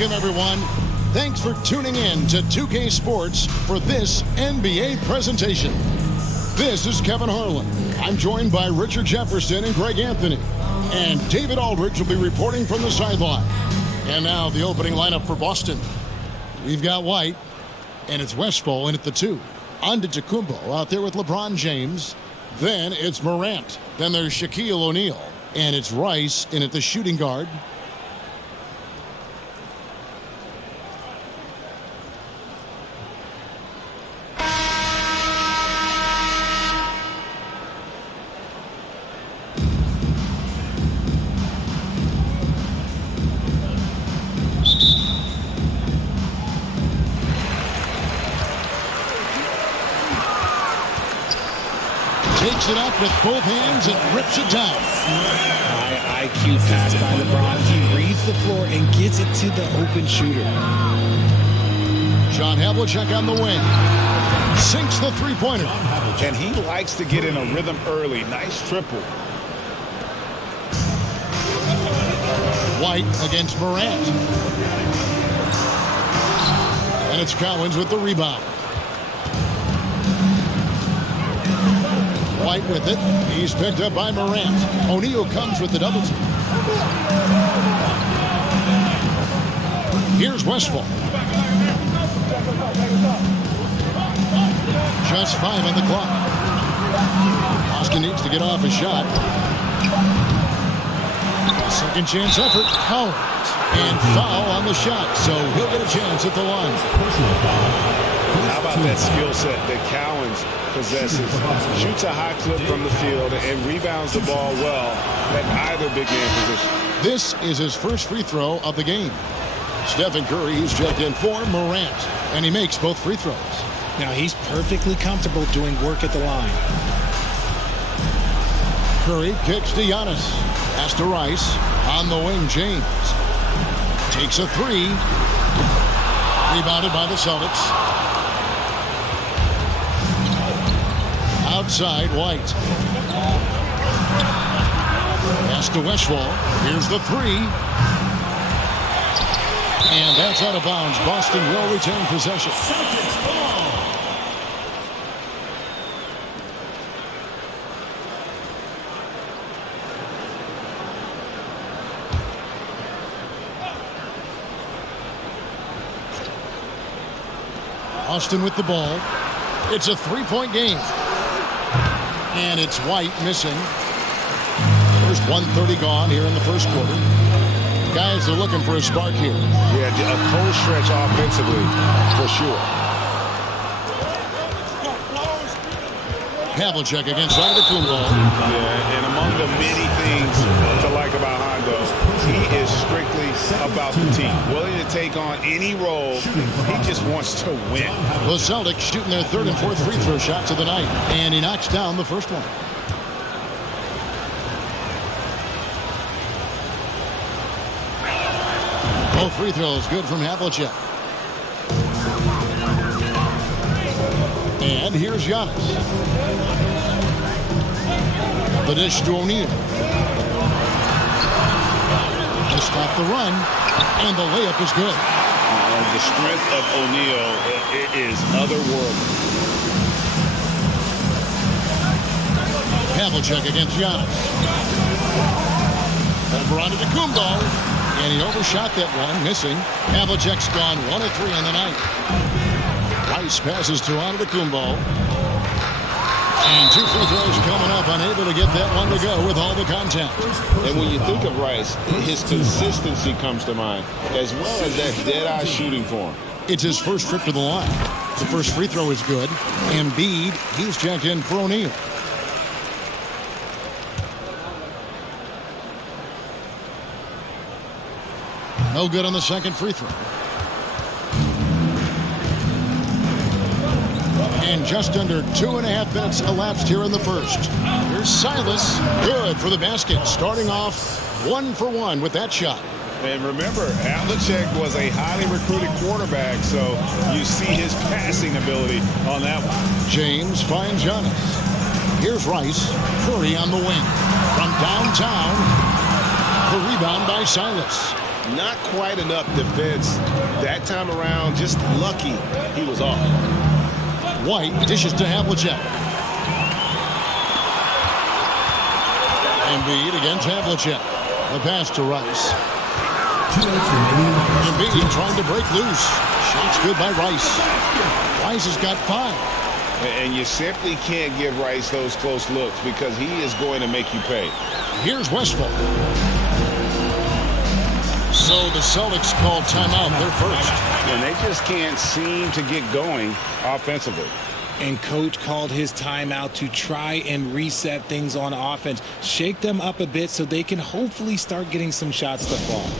Welcome, everyone. Thanks for tuning in to 2K Sports for this NBA presentation. This is Kevin Harlan. I'm joined by Richard Jefferson and Greg Anthony. And David Aldridge will be reporting from the sideline. And now the opening lineup for Boston. We've got White, and it's Westphal in at the 2. Antetokounmpo out there with LeBron James. Then it's Morant. Then there's Shaquille O'Neal. And it's Rice in at the shooting guard. Takes it up with both hands and rips it down. High IQ pass by LeBron. He reads the floor and gets it to the open shooter. John Havlicek on the wing. Sinks the three-pointer. And he likes to get in a rhythm early. Nice triple. White against Morant. And it's Cowens with the rebound. White with it. He's picked up by Morant. O'Neal comes with the double team. Here's Westphal. Just 5 on the clock. Boston needs to get off a shot. Second chance effort. Cowens. And foul on the shot. So he'll get a chance at the line. How about that skill set that Cowens possesses? Shoots a high clip from the field and rebounds the ball well at either big man position. This is his first free throw of the game. Stephen Curry, who's checked in for Morant, and he makes both free throws. Now he's perfectly comfortable doing work at the line. Curry kicks to Giannis. Pass to Rice. On the wing, James. Takes a three. Rebounded by the Celtics. Outside, White. Pass to Westphal. Here's the three. And that's out of bounds. Boston will retain possession. Austin with the ball. It's a three-point game. And it's White missing. First 1:30 gone here in the first quarter. Guys are looking for a spark here. Yeah, a cold stretch offensively, for sure. Havlicek against Antetokounmpo. Yeah, and among the many things to like about Hondo, he is strictly about the team. Willing to take on any role. He just wants to win. The Celtics shooting their third and fourth free throw shots of the night. And he knocks down the first one. Both free throws good from Havlicek. And here's Giannis. The dish to O'Neal. To stop the run. And the layup is good. The strength of O'Neal is otherworldly. Havlicek against Giannis. Over onto Antetokounmpo. And he overshot that one, missing. Havlicek's gone 1 of 3 on the night. Rice passes to Antetokounmpo. And 2 free throws coming up, unable to get that one to go with all the contact. And when you think of Rice, his consistency comes to mind, as well as that dead-eye shooting form. It's his first trip to the line. The first free throw is good. Embiid, he's checked in for O'Neal. No good on the second free throw. And just under 2.5 minutes elapsed here in the first. Here's Silas. Good for the basket. Starting off 1 for 1 with that shot. And remember, Havlicek was a highly recruited quarterback, so you see his passing ability on that one. James finds Giannis. Here's Rice. Curry on the wing. From downtown. The rebound by Silas. Not quite enough defense that time around. Just lucky he was off. White dishes to Havlicek. Embiid against Havlicek. The pass to Rice. Embiid trying to break loose. Shot's good by Rice. Rice has got 5. And you simply can't give Rice those close looks because he is going to make you pay. Here's Westphal. So the Celtics call timeout. They're first. And they just can't seem to get going offensively. And coach called his timeout to try and reset things on offense. Shake them up a bit so they can hopefully start getting some shots to fall.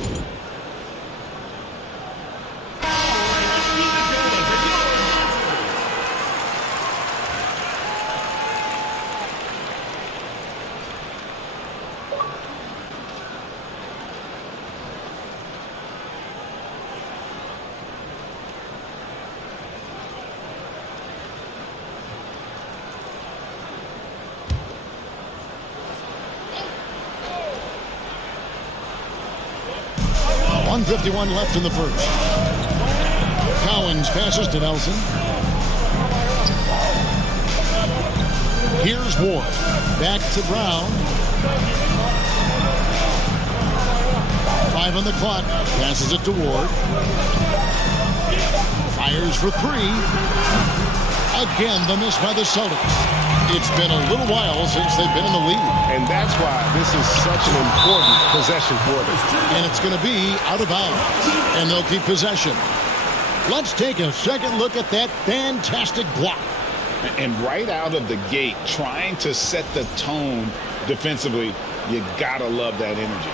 .151 left in the first. Cowens passes to Nelson. Here's Ward. Back to Brown. 5 on the clock. Passes it to Ward. Fires for 3. Again, the miss by the Celtics. It's been a little while since they've been in the lead. And that's why this is such an important possession for them. And it's going to be out of bounds. And they'll keep possession. Let's take a second look at that fantastic block. And right out of the gate, trying to set the tone defensively, you gotta love that energy.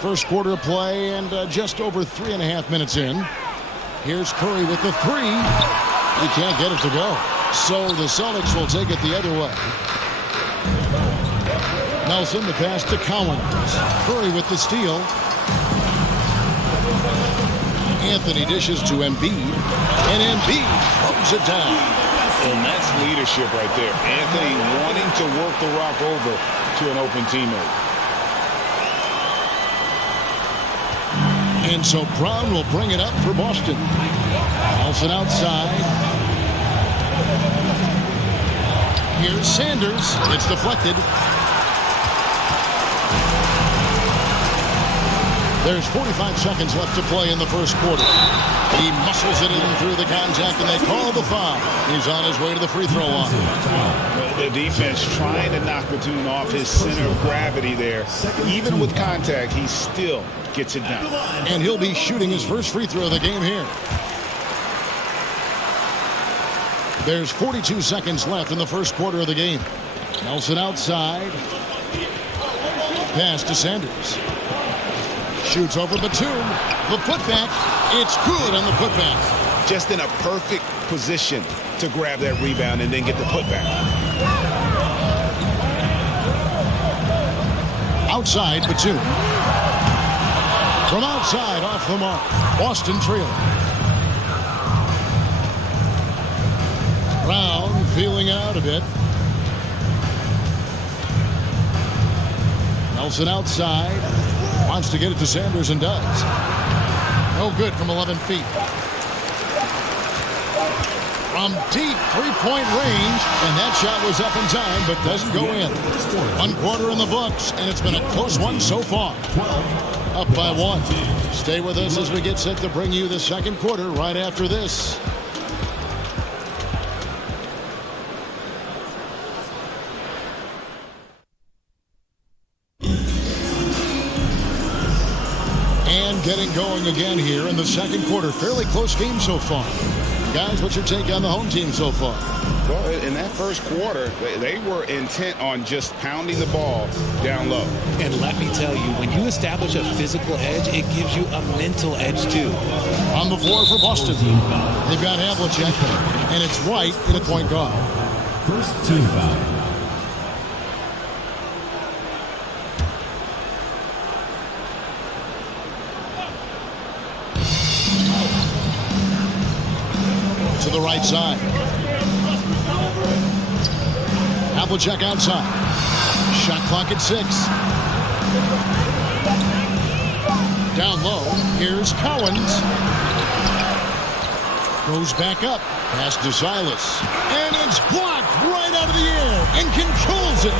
First quarter of play and just over 3.5 minutes in. Here's Curry with the 3. He can't get it to go. So the Celtics will take it the other way. Nelson, the pass to Cowens. Curry with the steal. Anthony dishes to Embiid. And Embiid throws it down. And that's leadership right there. Anthony wanting to work the rock over to an open teammate. And so Brown will bring it up for Boston. Nelson outside. Here's Sanders. It's deflected. There's 45 seconds left to play in the first quarter. He muscles it in through the contact, and they call the foul. He's on his way to the free throw line. The defense trying to knock Batum off his center of gravity there. Even with contact, he still gets it down. And he'll be shooting his first free throw of the game here. There's 42 seconds left in the first quarter of the game. Nelson outside. Pass to Sanders. Shoots over Batum. The putback. It's good on the putback. Just in a perfect position to grab that rebound and then get the putback. Outside Batum. From outside, off the mark. Boston trailing. Brown feeling out a bit. Nelson outside. Wants to get it to Sanders and does. No good from 11 feet. From deep three-point range, and that shot was up in time, but doesn't go in. 1 quarter in the books, and it's been a close one so far. Up by 1. Stay with us as we get set to bring you the second quarter right after this. And getting going again here in the second quarter. Fairly close game so far. Guys, what's your take on the home team so far? Well, in that first quarter, they were intent on just pounding the ball down low. And let me tell you, when you establish a physical edge, it gives you a mental edge too. On the floor for Boston. They've got Havlicek, and it's White in at point guard. First team foul. To the right side. Havlicek outside. Shot clock at 6. Down low. Here's Collins. Goes back up. Pass to Silas. And it's blocked right out of the air and controls it.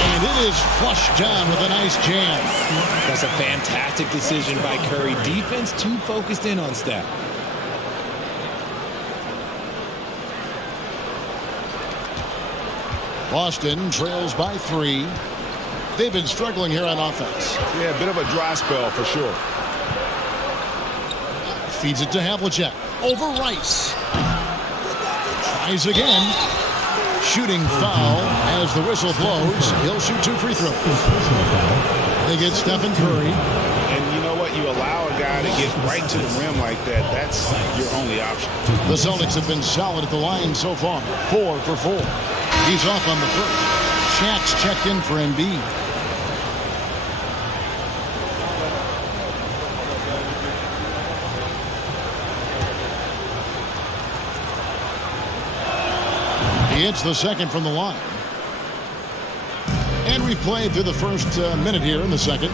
And it is flushed down with a nice jam. That's a fantastic decision by Curry. Defense too focused in on Steph. Boston trails by 3. They've been struggling here on offense. Yeah, a bit of a dry spell for sure. Feeds it to Havlicek. Over Rice. Tries again. Shooting foul as the whistle blows. He'll shoot 2 free throws. They get Stephen Curry. And you know what? You allow a guy to get right to the rim like that. That's your only option. The Celtics have been solid at the line so far. 4 for 4. He's off on the first. Shaq's checked in for Embiid. He hits the second from the line. And we played through the first minute here in the second.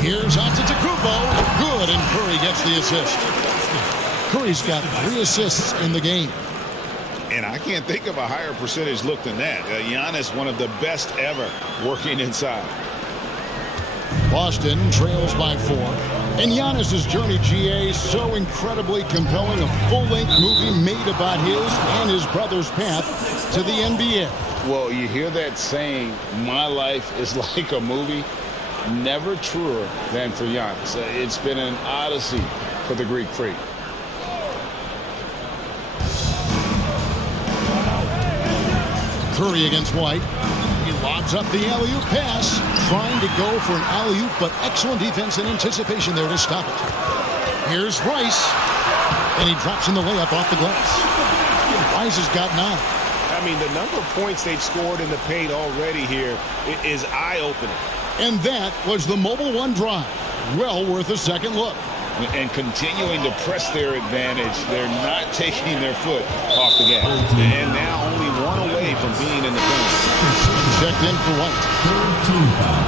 Here's Antetokounmpo. Good, and Curry gets the assist. Curry's got 3 assists in the game. And I can't think of a higher percentage look than that. Giannis, one of the best ever working inside. Boston trails by 4. And Giannis's journey, GA, so incredibly compelling. A full-length movie made about his and his brother's path to the NBA. Well, you hear that saying, my life is like a movie. Never truer than for Giannis. It's been an odyssey for the Greek freak. Curry against White. He lobs up the alley-oop pass, trying to go for an alley-oop, but excellent defense and anticipation there to stop it. Here's Rice, and he drops in the layup off the glass. Rice has got 9. I mean, the number of points they've scored in the paint already here is eye-opening. And that was the Mobile One drive. Well worth a second look. And continuing to press their advantage. They're not taking their foot off the gas. And now only 1 away from being in the penalty. Checked in for White. Third team foul.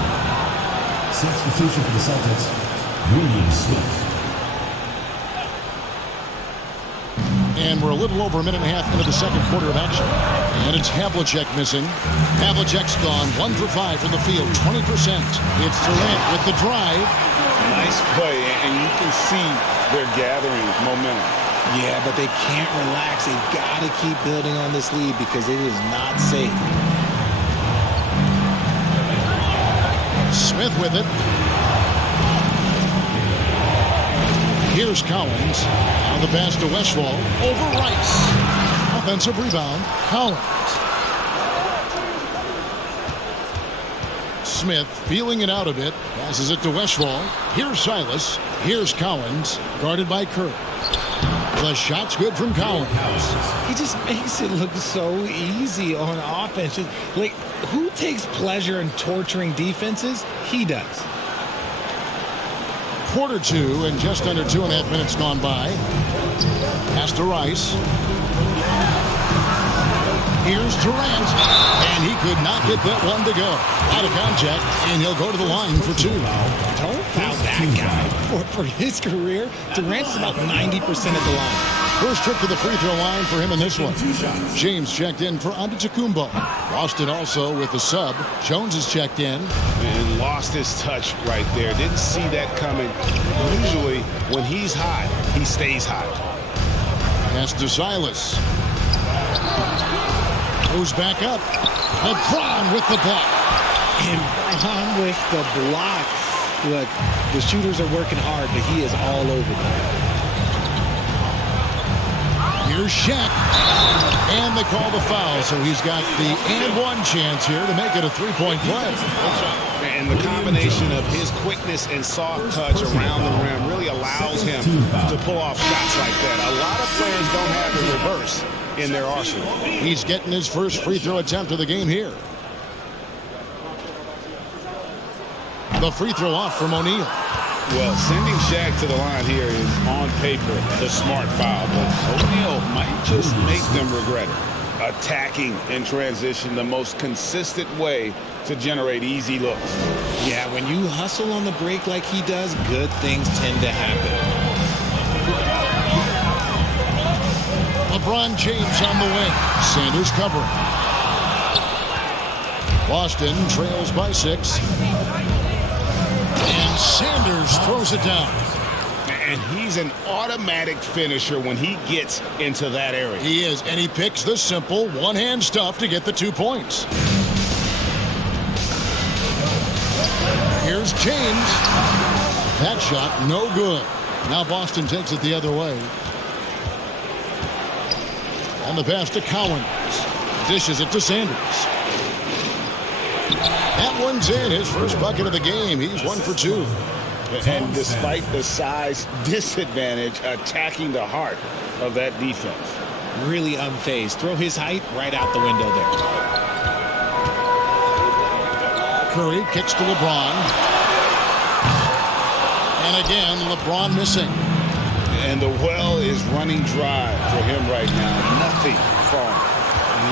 Substitution for the Celtics, William Smith. And we're a little over a minute and a half into the second quarter of action. And it's Havlicek missing. Havlicek's gone 1 for 5 from the field, 20%. It's Durant with the drive. Nice play, and you can see they're gathering momentum. Yeah, but they can't relax. They've got to keep building on this lead because it is not safe. Smith with it. Here's Collins. Now the pass to Westfall. Over Rice. Offensive rebound. Collins. Smith feeling it out a bit. Passes it to Westfall. Here's Silas. Here's Collins. Guarded by Kerr. The shot's good from Collins. He just makes it look so easy on offense. Like, who takes pleasure in torturing defenses? He does. Quarter 2 and just under 2.5 minutes gone by. Pass to Rice. Here's Durant, and he could not get that one to go. Out of contact, and he'll go to the line for 2. Don't foul that guy. For his career, Durant is about 90% at the line. First trip to the free throw line for him in this one. James checked in for Antetokounmpo. Boston also with the sub. Jones is checked in. And lost his touch right there. Didn't see that coming. Usually, when he's hot, he stays hot. Pass to Silas. Goes back up. LeBron with the block. And Bron with the block. Look, the shooters are working hard, but he is all over them. Here's Shaq. And they call the foul, so he's got the and one chance here to make it a 3-point play. And the combination of his quickness and soft touch around the rim really allows him to pull off shots like that. A lot of players don't have the reverse in their arsenal. He's getting his first free throw attempt of the game here. The free throw off from O'Neal. Well, sending Shaq to the line here is on paper the smart foul, but O'Neal might just make them regret it. Attacking in transition, the most consistent way to generate easy looks. Yeah, when you hustle on the break like he does, good things tend to happen. LeBron James on the wing. Sanders covering. Boston trails by 6. And Sanders throws it down. And he's an automatic finisher when he gets into that area. He is, and he picks the simple one-hand stuff to get the 2 points. Here's James. That shot, no good. Now Boston takes it the other way. And the pass to Cowens. Dishes it to Sanders. That one's in. His first bucket of the game. He's 1 for 2. And despite the size disadvantage, attacking the heart of that defense. Really unfazed. Throw his height right out the window there. Curry kicks to LeBron. And again, LeBron missing. And the well is running dry for him right now. Nothing falling.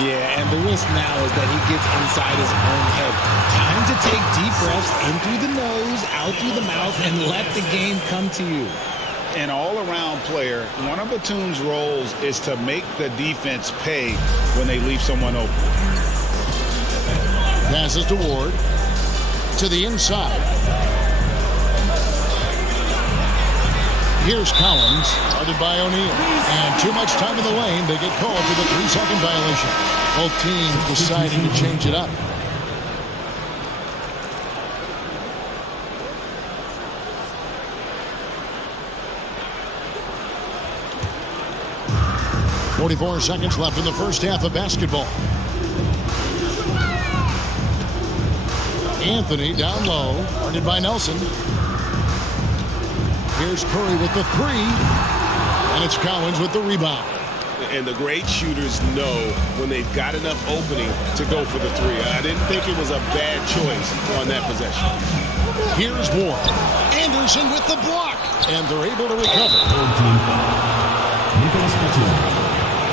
Yeah, and the risk now is that he gets inside his own head. Time to take deep breaths in through the nose, out through the mouth, and let the game come to you. An all-around player, one of Batum's roles is to make the defense pay when they leave someone open. Passes to Ward. To the inside. Here's Collins, guarded by O'Neal. And too much time in the lane. They get called for the 3-second violation. Both teams deciding to change it up. .44 seconds left in the first half of basketball. Anthony down low, guarded by Nelson. Here's Curry with the 3, and it's Cowens with the rebound. And the great shooters know when they've got enough opening to go for the 3. I didn't think it was a bad choice on that possession. Here's Ward. Anderson with the block, and they're able to recover.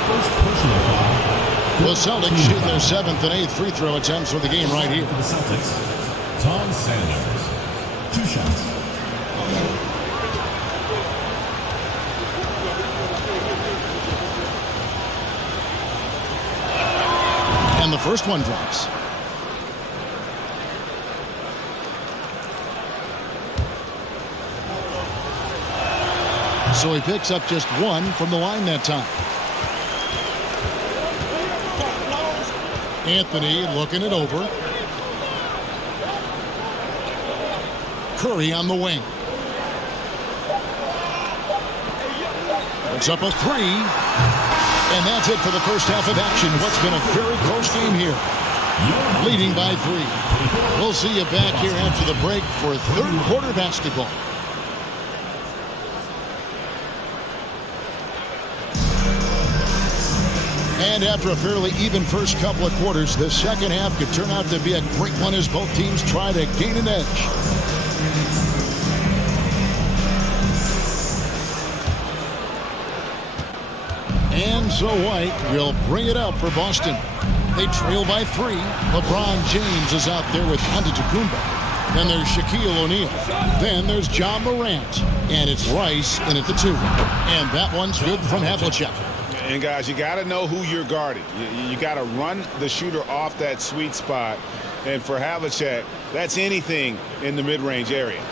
First personal foul. The Celtics shoot their 7th and 8th free throw attempts for the game right here. For the Celtics, Tom Sanders. 2 shots. And the first one drops. So he picks up just 1 from the line that time. Anthony looking it over. Curry on the wing. Puts up a 3. And that's it for the first half of action. What's been a very close game here. Leading by 3. We'll see you back here after the break for third quarter basketball. And after a fairly even first couple of quarters, the second half could turn out to be a great one as both teams try to gain an edge. And so White will bring it up for Boston. They trail by 3. LeBron James is out there with Antetokounmpo. Then there's Shaquille O'Neal. Then there's John Morant. And it's Rice in at the 2. And that one's good from Havlicek. And guys, you got to know who you're guarding. You got to run the shooter off that sweet spot. And for Havlicek, that's anything in the mid-range area.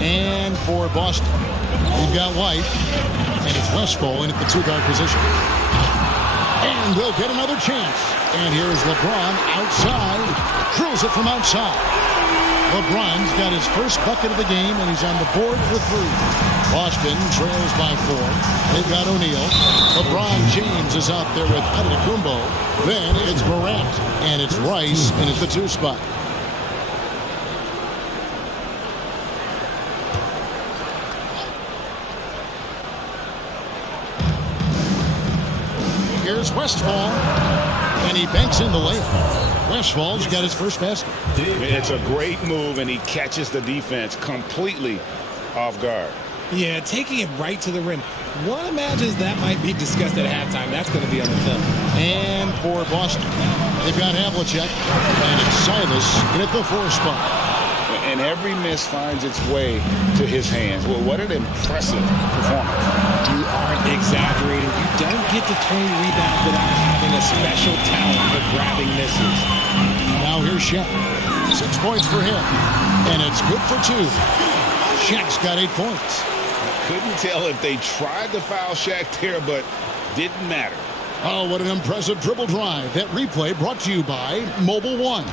And for Boston, we've got White, and it's Westphal in at the 2-guard position. And they'll get another chance. And here's LeBron outside, drills it from outside. LeBron's got his first bucket of the game, and he's on the board for 3. Boston trails by 4. They've got O'Neal. LeBron James is out there with Antetokounmpo. Then it's Morant, and it's Rice in at the 2 spot. Here's Westphal. And he banks in the layup. Westfall's got his first basket. It's a great move, and he catches the defense completely off guard. Yeah, taking it right to the rim. One imagines that might be discussed at halftime. That's going to be on the film. And for Boston, they've got Havlicek, and it's Silas in at the 4 spot. And every miss finds its way to his hands. Well, what an impressive performance. You aren't exaggerating. You don't get to 20 rebounds without having a special talent for grabbing misses. Now here's Shaq. 6 points for him, and it's good for 2. Shaq's got 8 points. Couldn't tell if they tried to foul Shaq there, but didn't matter. Oh, what an impressive dribble drive. That replay brought to you by Mobile One.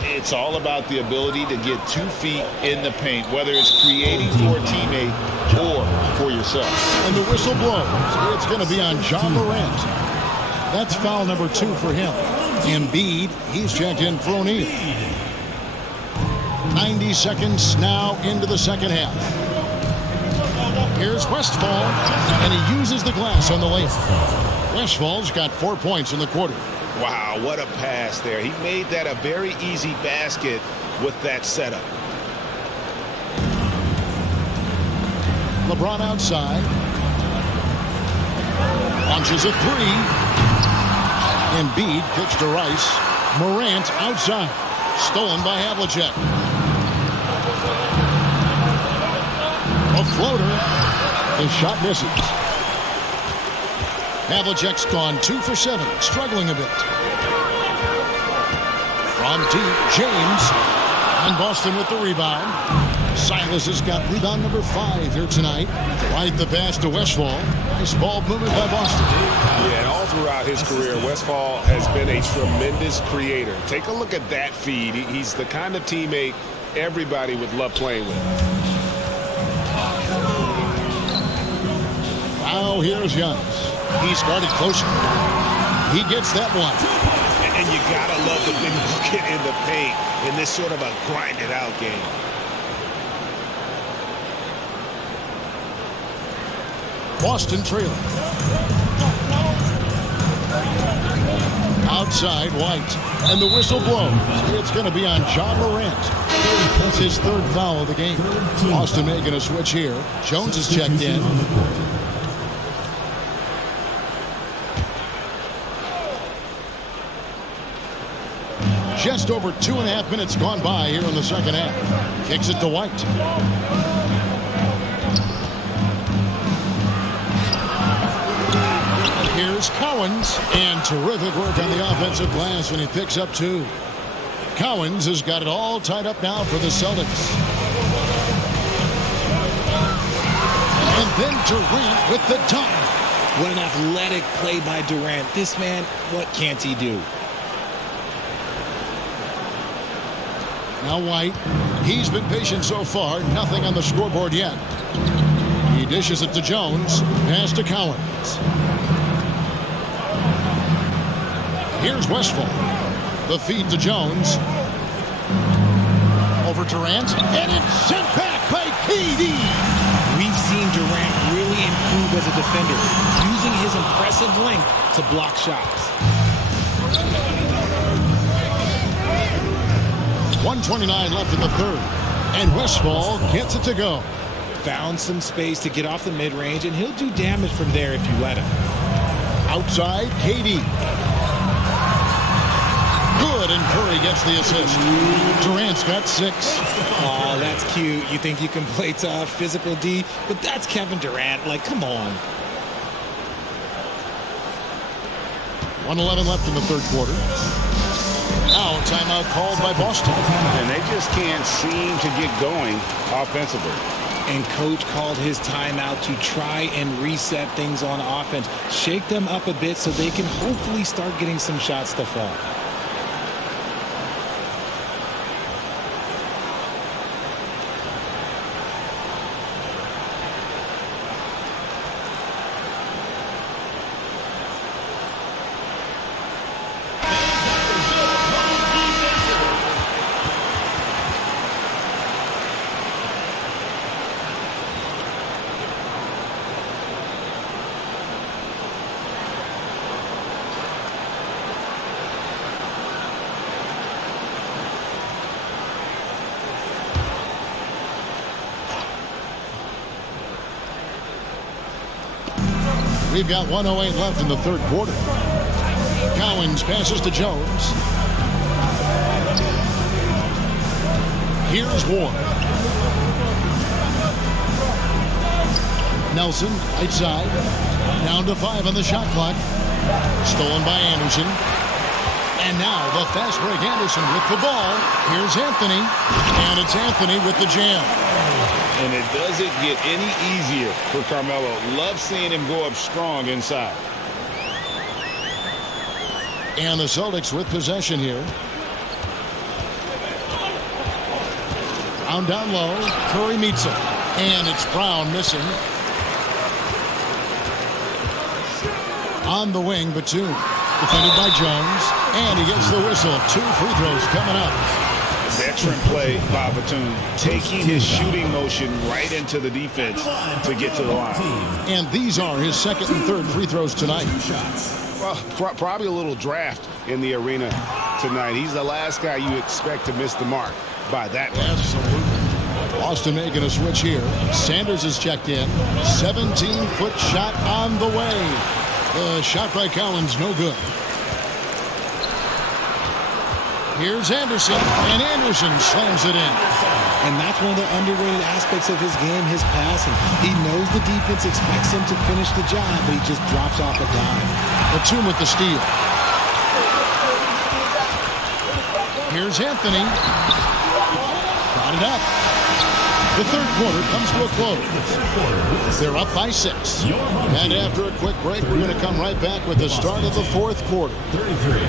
It's all about the ability to get 2 feet in the paint, whether it's creating for a teammate or for yourself. And the whistle blows. It's going to be on John Morant. That's foul number 2 for him. Embiid, he's checked in for O'Neal. 90 seconds now into the second half. Here's Westfall, and he uses the glass on the layup. Westfall's got 4 points in the quarter. Wow, what a pass there. He made that a very easy basket with that setup. LeBron outside. Launches a 3. Embiid kicks to Rice. Morant outside. Stolen by Havlicek. A floater. His shot misses. Havlicek's gone 2 for 7, struggling a bit. From deep, James. And Boston with the rebound. Silas has got rebound number 5 here tonight. Right the pass to Westfall. Nice ball movement by Boston. Yeah, and all throughout his career, Westfall has been a tremendous creator. Take a look at that feed. He's the kind of teammate everybody would love playing with. Now here's Giannis. He's guarded closer. He gets that one. And you gotta love the big bucket in the paint in this sort of a grinded out game. Boston trailing. Outside, White. And the whistle blows. It's going to be on John Morant. That's his 3rd foul of the game. Boston making a switch here. Jones is checked in. Just over 2.5 minutes gone by here in the second half. Kicks it to White. Here's Cowens, and terrific work on the offensive glass when he picks up 2. Cowens has got it all tied up now for the Celtics. And then Durant with the dunk. What an athletic play by Durant. This man, what can't he do? Now White, he's been patient so far, nothing on the scoreboard yet. He dishes it to Jones, pass to Cowens. Here's Westfall. The feed to Jones. Over Durant, and it's sent back by KD. We've seen Durant really improve as a defender, using his impressive length to block shots. 1:29 left in the 3rd, and Westfall gets it to go. Found some space to get off the mid-range, and he'll do damage from there if you let him. Outside, KD. Good, and Curry gets the assist. Durant's got 6. Oh, that's cute. You think you can play tough, physical D, but that's Kevin Durant. Like, come on. 1:11 left in the 3rd quarter. Now, timeout called by Boston. And they just can't seem to get going offensively. And coach called his timeout to try and reset things on offense. Shake them up a bit so they can hopefully start getting some shots to fall. We've got 1:08 left in the third quarter. Cowens passes to Jones. Here's Ward. Nelson, right side. Down to 5 on the shot clock. Stolen by Anderson. And now the fast break Anderson with the ball. Here's Anthony. And it's Anthony with the jam. And it doesn't get any easier for Carmelo. Love seeing him go up strong inside. And the Celtics with possession here. Down low. Curry meets him. And it's Brown missing. On the wing, Batum. Defended by Jones. And he gets the whistle. 2 free throws coming up. Veteran play by Batum, taking his shooting motion right into the defense to get to the line. And these are his second and third free throws tonight. Well, probably a little draft in the arena tonight. He's the last guy you expect to miss the mark by that much. Absolutely. Boston making a switch here. Sanders is checked in. 17-foot shot on the way. The shot by Cowens, no good. Here's Anderson, and Anderson slams it in. And that's one of the underrated aspects of his game, his passing. He knows the defense expects him to finish the job, but he just drops off a dime. Batum with the steal. Here's Anthony. Got it up. The third quarter comes to a close. They're up by 6. And after a quick break, we're going to come right back with the start of the fourth quarter. 33.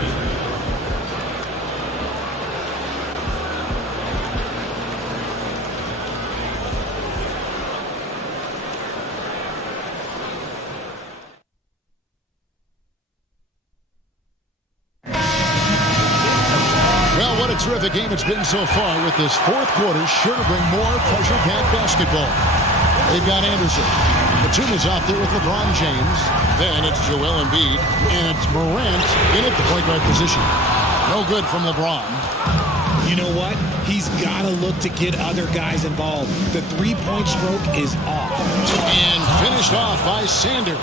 Terrific game it's been so far, with this fourth quarter sure to bring more pressure-packed basketball. They've got Anderson. Batum is out there with LeBron James. Then it's Joel Embiid, and it's Morant in at the point guard position. No good from LeBron. You know what? He's got to look to get other guys involved. The three-point stroke is off. And finished off by Sanders.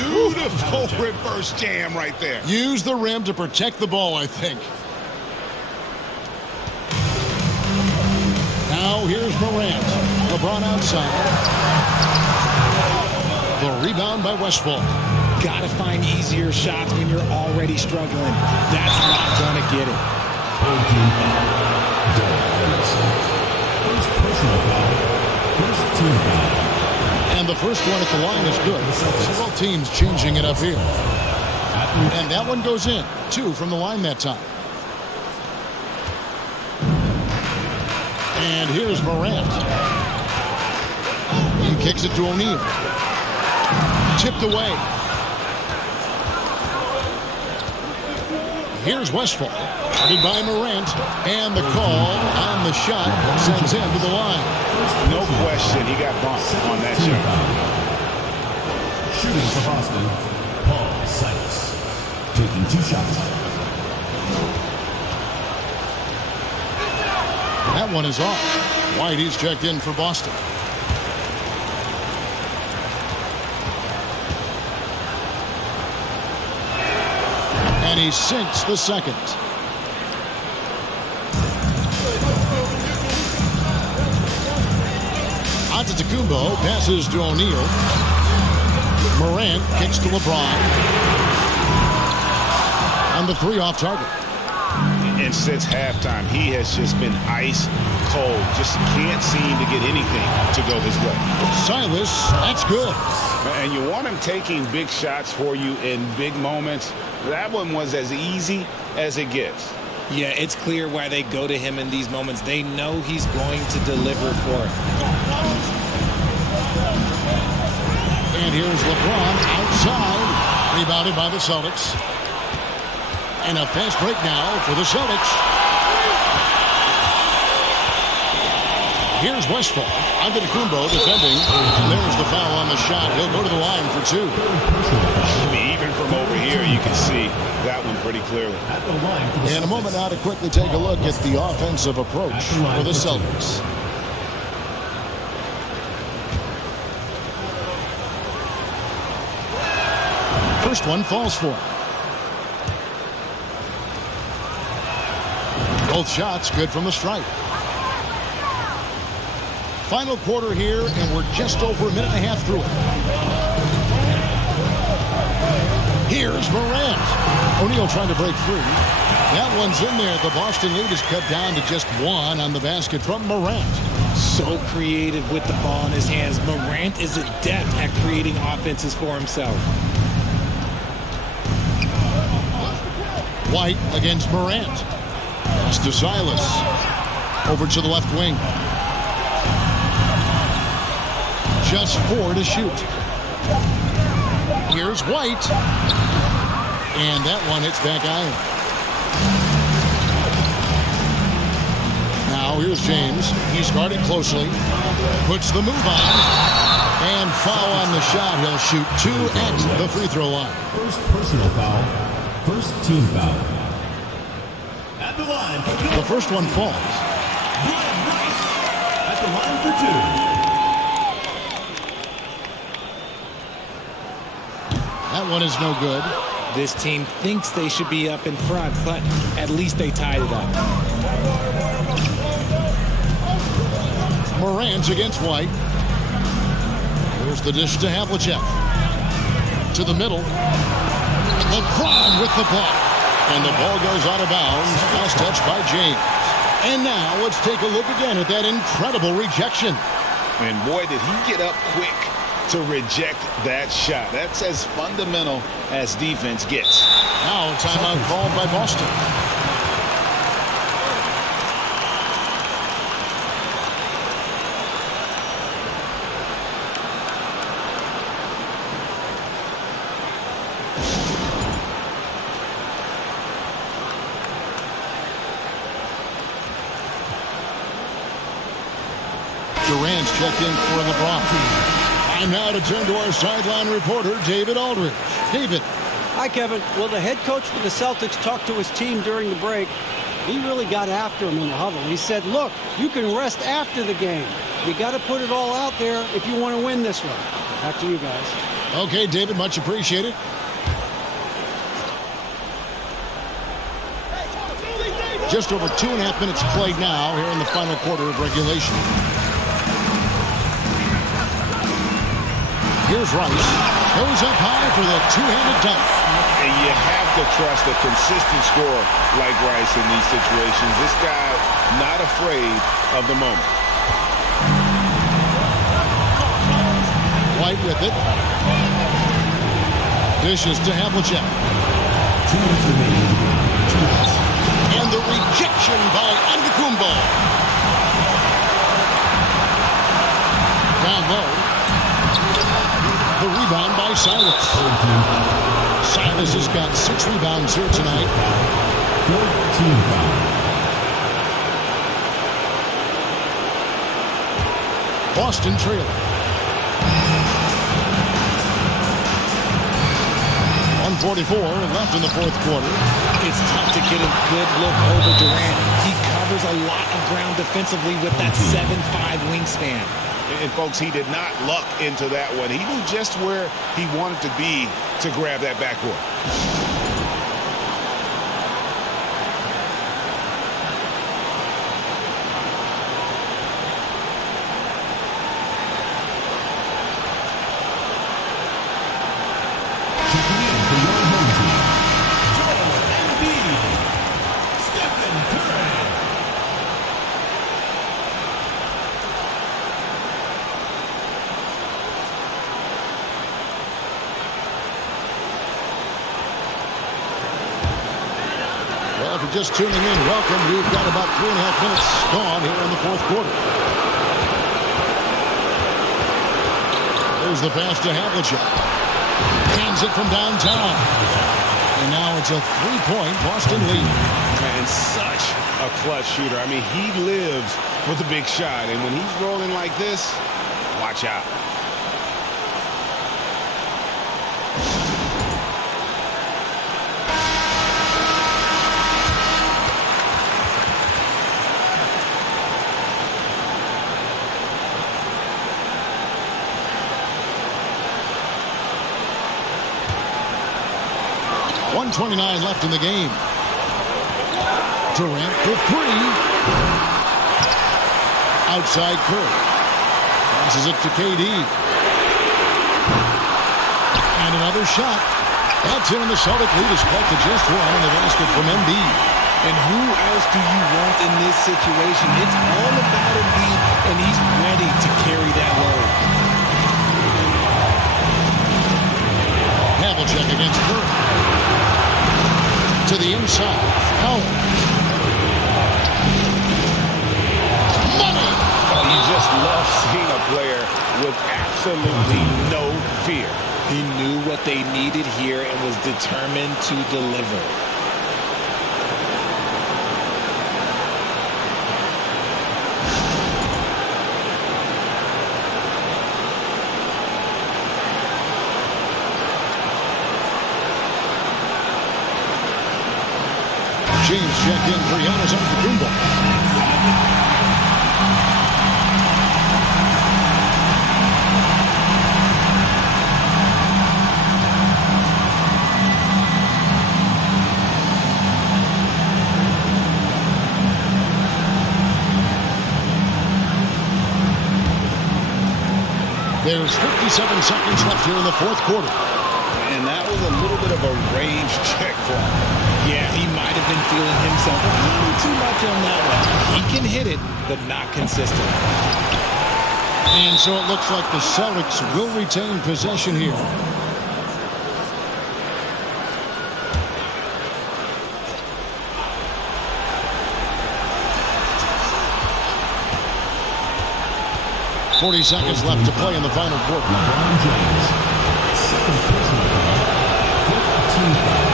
Beautiful reverse jam right there. Use the rim to protect the ball, I think. Now here's Morant. LeBron outside. The rebound by Westphal. Got to find easier shots when you're already struggling. That's not going to get it. First personal foul. First team foul. And the first one at the line is good. Several teams changing it up here. And that one goes in. 2 from the line that time. And here's Morant. He kicks it to O'Neal. Tipped away. Here's Westphal. Guarded by Morant. And the call on the shot sends him to the line. No question, he got bumped on that shot. Shooting for Boston, Paul Silas. Taking 2 shots. That one is off. White is checked in for Boston. And he sinks the second. Antetokounmpo passes to O'Neal. Morant kicks to LeBron. And the 3 off target. And since halftime, he has just been ice cold. Just can't seem to get anything to go his way. Silas, that's good. And you want him taking big shots for you in big moments. That one was as easy as it gets. Yeah, it's clear why they go to him in these moments. They know he's going to deliver for it. And here's LeBron outside. Rebounded by the Celtics. And a fast break now for the Celtics. Here's Westphal. Antetokounmpo defending. And there's the foul on the shot. He'll go to the line for 2. I mean, even from over here, you can see that one pretty clearly. And a moment now to quickly take a look at the offensive approach for the Celtics. first one falls for him. Both shots good from the stripe. Final quarter here, and we're just over a minute and a half through it. Here's Morant. O'Neal trying to break free. That one's in there. The Boston lead is cut down to just one on the basket from Morant. So creative with the ball in his hands. Morant is adept at creating offenses for himself. White against Morant. Pass to Silas. Over to the left wing. Just 4 to shoot. Here's White. And that one hits back iron. Now here's James. He's guarded closely. Puts the move on. And foul on the shot. He'll shoot 2 at the free throw line. First personal foul. First team foul. At the line. The first one falls. At the line for 2. That one is no good. This team thinks they should be up in front, but at least they tied it up. Morant against White. Here's the dish to Havlicek. To the middle. LeBron with the block. And the ball goes out of bounds. Last touch by James. And now let's take a look again at that incredible rejection. And boy, did he get up quick to reject that shot. That's as fundamental as defense gets. Now a timeout called by Boston. Durant's checked in for LeBron. Time now to turn to our sideline reporter, David Aldridge. David. Hi, Kevin. Well, the head coach for the Celtics talked to his team during the break. He really got after him in the huddle. He said, look, you can rest after the game. You got to put it all out there if you want to win this one. Back to you guys. Okay, David, much appreciated. Just over 2.5 minutes played now here in the final quarter of regulation. Here's Rice. Goes up high for the two-handed dunk. And you have to trust a consistent scorer like Rice in these situations. This guy not afraid of the moment. White with it. Dishes to Havlicek. 2 minutes remaining. And the rejection by Antetokounmpo. Down low. The rebound by Silas. Silas has got 6 rebounds here tonight. 14 foul. Boston trailing. 1:44 left in the fourth quarter. It's tough to get a good look over Durant. He covers a lot of ground defensively with that 7'5" wingspan. And folks, he did not luck into that one. He knew just where he wanted to be to grab that backboard. If you're just tuning in, welcome. We've got about 3.5 minutes gone here in the fourth quarter. There's the pass to Havlicek. Hands it from downtown. And now it's a 3-point Boston lead. And such a clutch shooter. I mean, he lives for the big shot. And when he's rolling like this, watch out. 1:29 left in the game. Durant for three. Outside Curry. Passes it to KD. And another shot. That's in, and the Celtics lead is cut to just one in the basket from Embiid. And who else do you want in this situation? It's all about Embiid, and he's ready to carry that load. Havlicek against Curry. To the inside. Howard. Money! Oh, you just love seeing a player with absolutely no fear. He knew what they needed here and was determined to deliver. James check in for Giannis Antetokounmpo. There's 57 seconds left here in the fourth quarter. And that was a little bit of a range check for him. Yeah, he might have been feeling himself a little too much on that one. He can hit it, but not consistent. And so it looks like the Celtics will retain possession here. .40 seconds left to play in the final quarter. LeBron James. Second personal foul. 15 foul.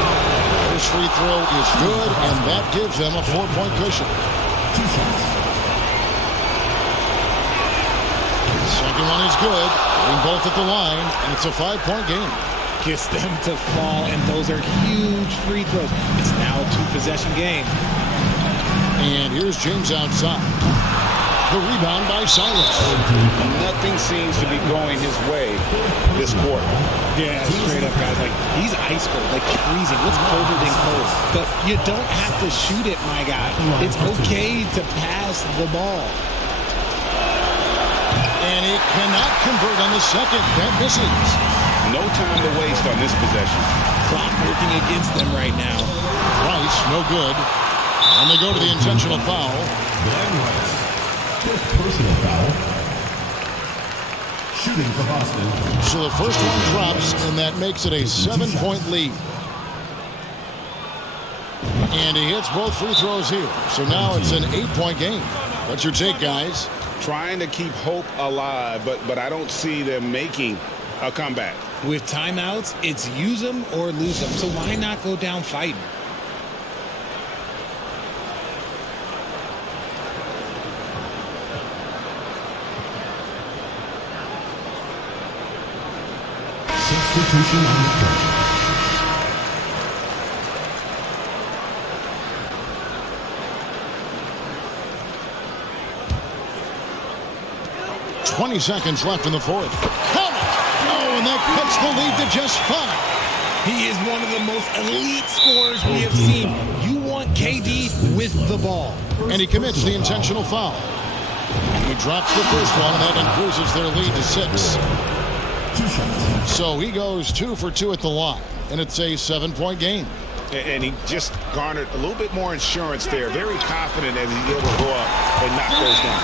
First free throw is good, and that gives them a 4-point cushion. 2 shots. Second one is good, getting both at the line, and it's a 5-point game. Gets them to fall, and those are huge free throws. It's now a 2-possession game. And here's James outside. The rebound by Silas. Nothing seems to be going his way this quarter. Yeah, straight up, guys. Like, he's ice cold, like freezing. What's colder than cold? But you don't have to shoot it, my guy. It's okay to pass the ball. And he cannot convert on the second. That misses. No time to waste on this possession. Clock working against them right now. Rice, no good. And they go to the intentional foul. Glenn Rice. Fifth personal foul. Shooting for Boston. So the first one drops, and that makes it a 7-point lead. And he hits both free throws here. So now it's an 8-point game. What's your take, guys? Trying to keep hope alive, but I don't see them making a comeback. With timeouts, it's use them or lose them. So why not go down fighting? Substitution on the court. .20 seconds left in the fourth. Oh, and that cuts the lead to just 5. He is one of the most elite scorers we have seen. You want KD with the ball. And he commits the intentional foul. He drops the first one, and that increases their lead to 6. 2 shots. So he goes 2 for 2 at the line, and it's a 7-point game. And he just garnered a little bit more insurance there. Very confident as he's able to go up and knock those down.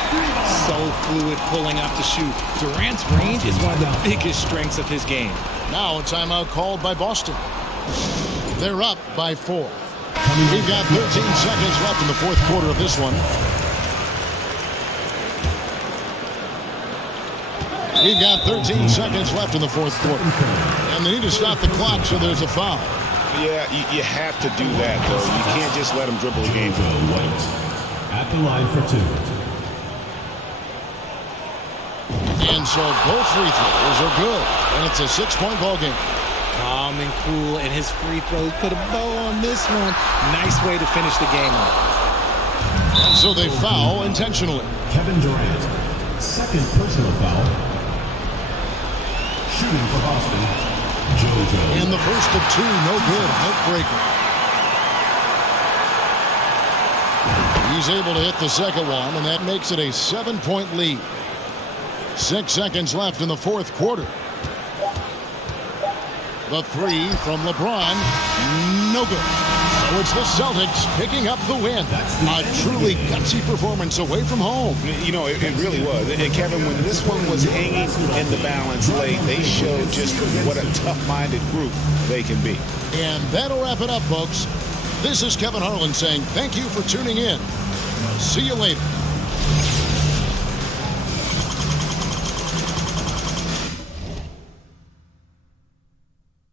So fluid pulling up to shoot. Durant's range is one of the biggest strengths of his game. Now a timeout called by Boston. They're up by 4. We've got 13 seconds left in the fourth quarter of this one. We've got 13 seconds left in the fourth quarter. And they need to stop the clock, so there's a foul. Yeah, you have to do that, though. You can't just let him dribble the game. White at the line for 2. And so both free throws are good. And it's a 6-point ball game. Calm and cool, and his free throws put a bow on this one. Nice way to finish the game off. And so they foul intentionally. Kevin Durant. Second personal foul. Shooting for Boston. JoJo. And the first of two, no good. Heartbreaker. He's able to hit the second one, and that makes it a 7-point lead. 6 seconds left in the fourth quarter. The three from LeBron, no good. So it's the Celtics picking up the win. A truly gutsy performance away from home. You know, it really was. And Kevin, when this one was hanging in the balance late, they showed just what a tough-minded group they can be. And that'll wrap it up, folks. This is Kevin Harlan saying thank you for tuning in. See you later.